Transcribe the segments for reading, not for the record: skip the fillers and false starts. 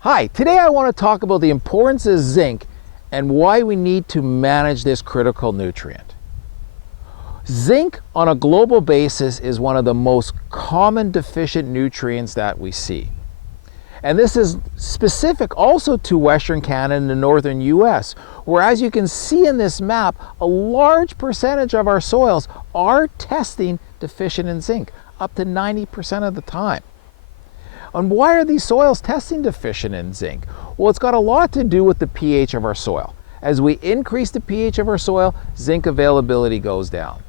Hi, today I want to talk about the importance of zinc and why we need to manage this critical nutrient. Zinc on a global basis is one of the most common deficient nutrients that we see. And this is specific also to Western Canada and the northern US, where, as you can see in this map, a large percentage of our soils are testing deficient in zinc, up to 90% of the time. And why are these soils testing deficient in zinc? Well, it's got a lot to do with the pH of our soil. As we increase the pH of our soil, zinc availability goes down.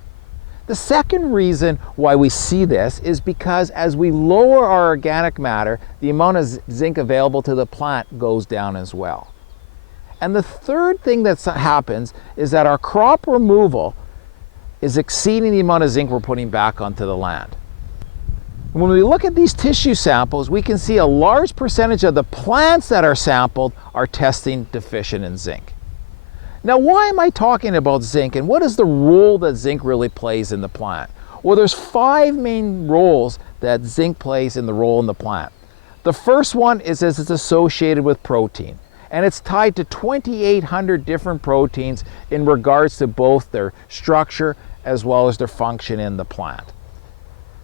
The second reason why we see this is because as we lower our organic matter, the amount of zinc available to the plant goes down as well. And the third thing that happens is that our crop removal is exceeding the amount of zinc we're putting back onto the land. When we look at these tissue samples, we can see a large percentage of the plants that are sampled are testing deficient in zinc. Now, why am I talking about zinc, and what is the role that zinc really plays in the plant? Well, there's 5 main roles that zinc plays in the role in the plant. The first one is as it's associated with protein, and it's tied to 2,800 different proteins in regards to both their structure as well as their function in the plant.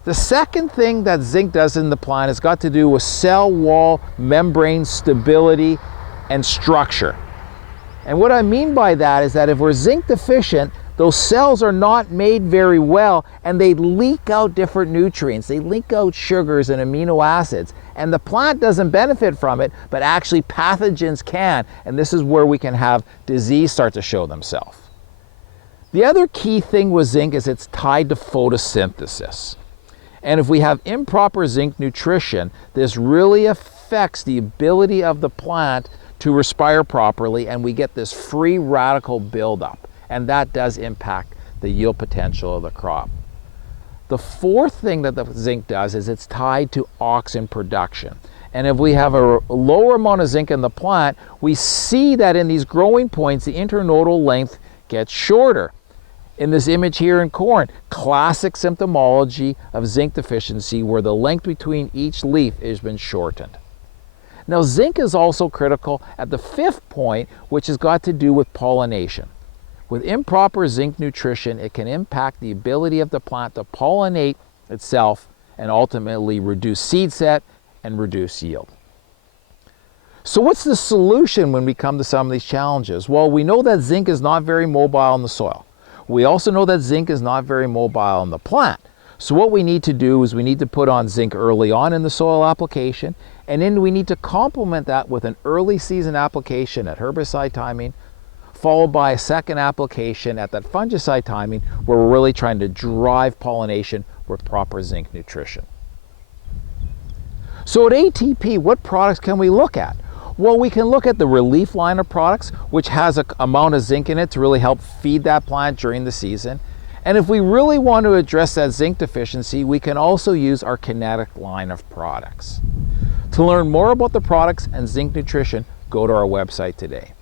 The second thing that zinc does in the plant has got to do with cell wall membrane stability and structure. And what I mean by that is that if we're zinc deficient, those cells are not made very well and they leak out different nutrients. They leak out sugars and amino acids. And the plant doesn't benefit from it, but actually pathogens can. And this is where we can have disease start to show themselves. The other key thing with zinc is it's tied to photosynthesis. And if we have improper zinc nutrition, this really affects the ability of the plant to respire properly, and we get this free radical buildup, and that does impact the yield potential of the crop. The fourth thing that the zinc does is it's tied to auxin production. And if we have a lower amount of zinc in the plant, we see that in these growing points, the internodal length gets shorter. In this image here in corn, classic symptomology of zinc deficiency where the length between each leaf has been shortened. Now, zinc is also critical at the 5th point, which has got to do with pollination. With improper zinc nutrition, it can impact the ability of the plant to pollinate itself and ultimately reduce seed set and reduce yield. So what's the solution when we come to some of these challenges? Well, we know that zinc is not very mobile in the soil. We also know that zinc is not very mobile in the plant. So what we need to do is we need to put on zinc early on in the soil application, and then we need to complement that with an early season application at herbicide timing, followed by a second application at that fungicide timing where we're really trying to drive pollination with proper zinc nutrition. So at ATP, what products can we look at? Well, we can look at the relief line of products, which has an amount of zinc in it to really help feed that plant during the season. And if we really want to address that zinc deficiency, we can also use our kinetic line of products. To learn more about the products and zinc nutrition, go to our website today.